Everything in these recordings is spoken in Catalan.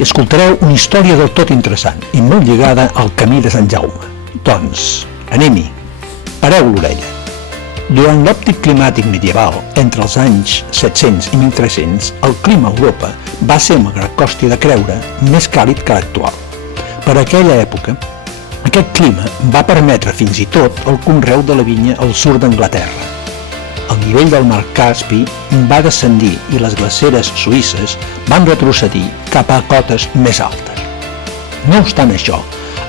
Avui escoltareu una història del tot interessant i molt lligada al Camí de Sant Jaume. Doncs, anem-hi, pareu l'orella. Durant l'òptic climàtic medieval, entre els anys 700 i 1300, el clima a Europa va ser, malgrat costi de creure, més càlid que l'actual. Per aquella època, aquest clima va permetre fins i tot el conreu de la vinya al sud d'Anglaterra. El nivell del mar Caspi va descendir i les glaceres suïsses van retrocedir cap a cotes més altes. No obstant això,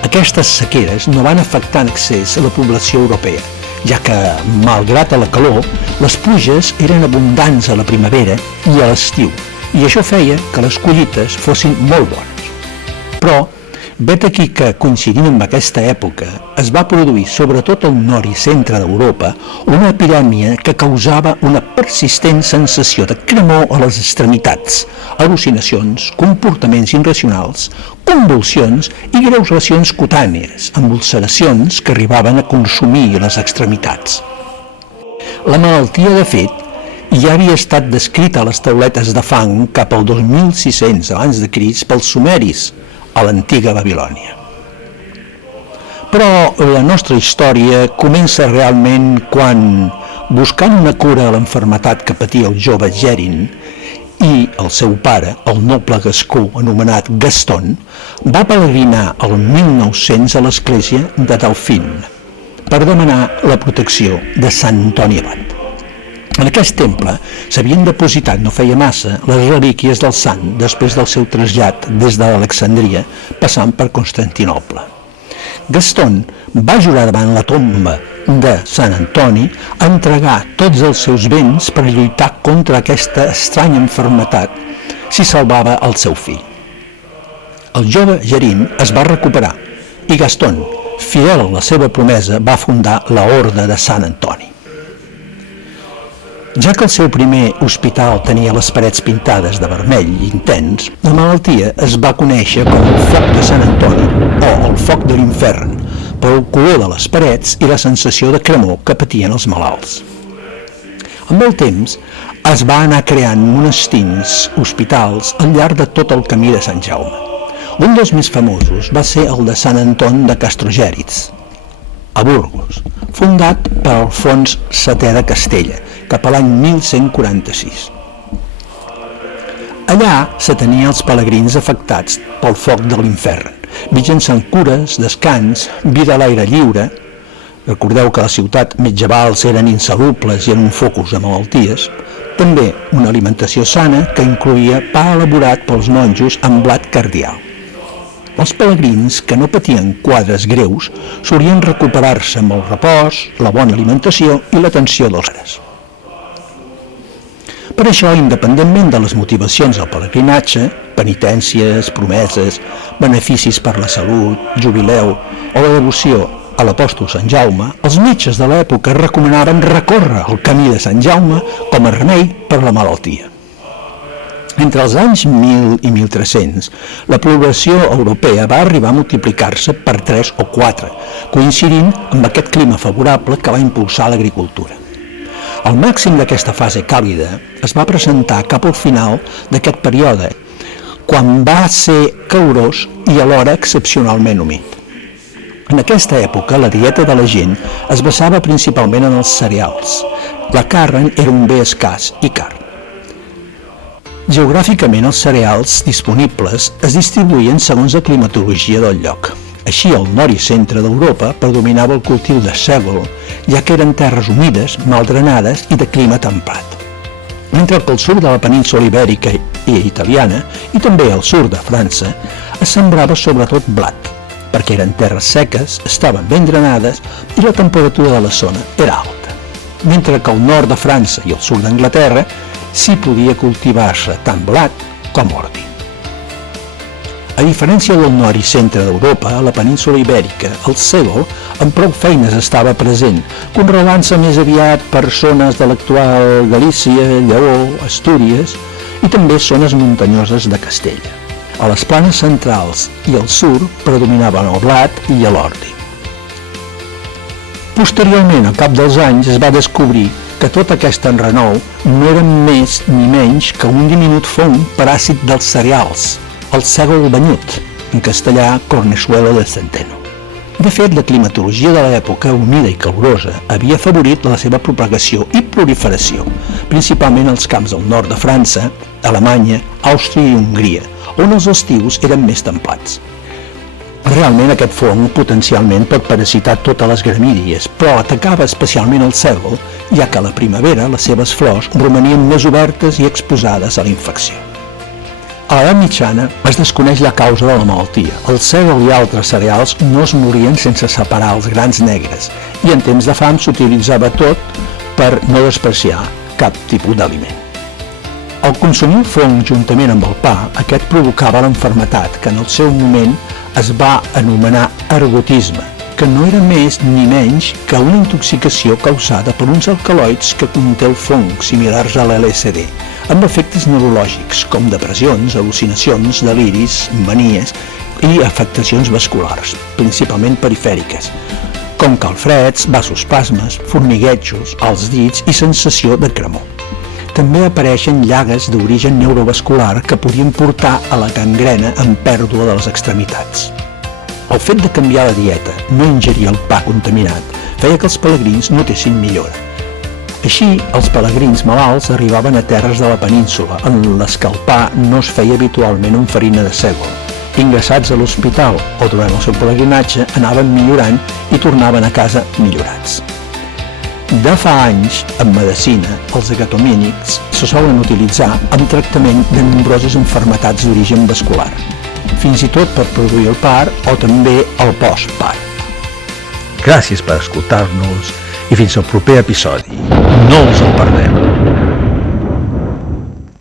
aquestes sequeres no van afectar en excés a la població europea, ja que, malgrat a la calor, les pluges eren abundants a la primavera i a l'estiu, i això feia que les collites fossin molt bones. Però, vet aquí que, coincidint amb aquesta època, es va produir, sobretot al nord i centre d'Europa, una epidèmia que causava una persistent sensació de cremor a les extremitats, al·lucinacions, comportaments irracionals, convulsions i greus lesions cutànies, amb ulceracions que arribaven a consumir les extremitats. La malaltia, de fet, ja havia estat descrita a les tauletes de fang cap al 2600 a.C. pels sumeris, a l'antiga Babilònia. Però la nostra història comença realment quan, buscant una cura a l'enfermetat que patia el jove Gerin, i el seu pare, el noble gascó anomenat Gaston, va pelegrinar el 1900 a l'església de Dauphine per demanar la protecció de Sant Antoni Abat. En aquest temple s'havien depositat no feia massa les relíquies del sant després del seu trasllat des de l'Alexandria, passant per Constantinoble. Gaston va jurar davant la tomba de Sant Antoni a entregar tots els seus béns per lluitar contra aquesta estranya malaltia si salvava el seu fill. El jove Gerin es va recuperar i Gaston, fidel a la seva promesa, va fundar la Orde de Sant Antoni. Ja que el seu primer hospital tenia les parets pintades de vermell intens, la malaltia es va conèixer com el foc de Sant Antoni o el foc de l'infern, pel color de les parets i la sensació de cremor que patien els malalts. Amb el temps, es va anar creant monestirs, hospitals, al llarg de tot el camí de Sant Jaume. Un dels més famosos va ser el de Sant Anton de Castrogèriz, a Burgos, fundat per Alfons VII de Castella, cap a l'any 1146. Allà s'atenia els pelegrins afectats pel foc de l'infern, mitjançant cures, descans, vida a l'aire lliure. Recordeu que les ciutats medievals eren insalubles i eren un focus de malalties. També una alimentació sana que incloïa pa elaborat pels monjos amb blat cardial. Els pelegrins que no patien quadres greus solien recuperar-se amb el repòs, la bona alimentació i l'atenció dels pares. Per això, independentment de les motivacions del pelegrinatge, penitències, promeses, beneficis per la salut, jubileu o la devoció a l'apòstol Sant Jaume, els metges de l'època recomanaven recórrer el camí de Sant Jaume com a remei per la malaltia. Entre els anys 1000 i 1300, la població europea va arribar a multiplicar-se per 3 o 4, coincidint amb aquest clima favorable que va impulsar l'agricultura. El màxim d'aquesta fase càlida es va presentar cap al final d'aquest període, quan va ser calorós i alhora excepcionalment humit. En aquesta època, la dieta de la gent es basava principalment en els cereals. La carn era un bé escàs i car. Geogràficament, els cereals disponibles es distribuïen segons la climatologia del lloc. Així, al nord i centre d'Europa predominava el cultiu de sègol, ja que eren terres humides, mal drenades i de clima templat. Mentre que al sud de la península ibèrica i italiana, i també al sud de França, es sembrava sobretot blat, perquè eren terres seques, estaven ben drenades i la temperatura de la zona era alta. Mentre que al nord de França i al sud d'Anglaterra s'hi podia cultivar-se tant blat com ordi. A diferència del nord i centre d'Europa, a la península ibèrica, el sègol amb prou feines estava present, conreant-se més aviat per zones de l'actual Galícia, Lleó, Astúries i també zones muntanyoses de Castella. A les planes centrals i al sud predominaven el blat i l'ordi. Posteriorment, al cap dels anys, es va descobrir que tot aquest enrenou no era més ni menys que un diminut fong paràsit dels cereals, el sègol banyut, en castellà cornezuelo de centeno. De fet, la climatologia de l'època, humida i calorosa, havia afavorit la seva propagació i proliferació, principalment als camps del nord de França, Alemanya, Àustria i Hongria, on els estius eren més templats. Realment aquest fong potencialment pot parasitar totes les gramínies, però atacava especialment el cérvol, ja que a la primavera les seves flors romanien més obertes i exposades a la infecció. A l'edat mitjana es desconeix la causa de la malaltia. El sègol i altres cereals no es morien sense separar els grans negres i en temps de fam s'utilitzava tot per no despreciar cap tipus d'aliment. Al consumir fong juntament amb el pa, aquest provocava l'enfermetat que en el seu moment es va anomenar ergotisme, que no era més ni menys que una intoxicació causada per uns alcaloids que conté el fong, similars a l'LSD, amb efectes neurològics com depressions, al·lucinacions, deliris, manies i afectacions vasculars, principalment perifèriques, com calfreds, vasospasmes, formiguejos als dits i sensació de cremor. També apareixen llagues d'origen neurovascular que podien portar a la gangrena amb pèrdua de les extremitats. El fet de canviar la dieta, no ingerir el pa contaminat, feia que els pelegrins notessin millora. Així, els pelegrins malalts arribaven a terres de la península, en les que el pa no es feia habitualment amb farina de sègol. Ingressats a l'hospital o durant el seu pelegrinatge anaven millorant i tornaven a casa millorats. De fa anys, en medicina, els agatomínics se solen utilitzar en tractament de nombroses malalties d'origen vascular, fins i tot per produir el par o també el postpart. Gràcies per escoltar-nos i fins al proper episodi. No us el perdeu!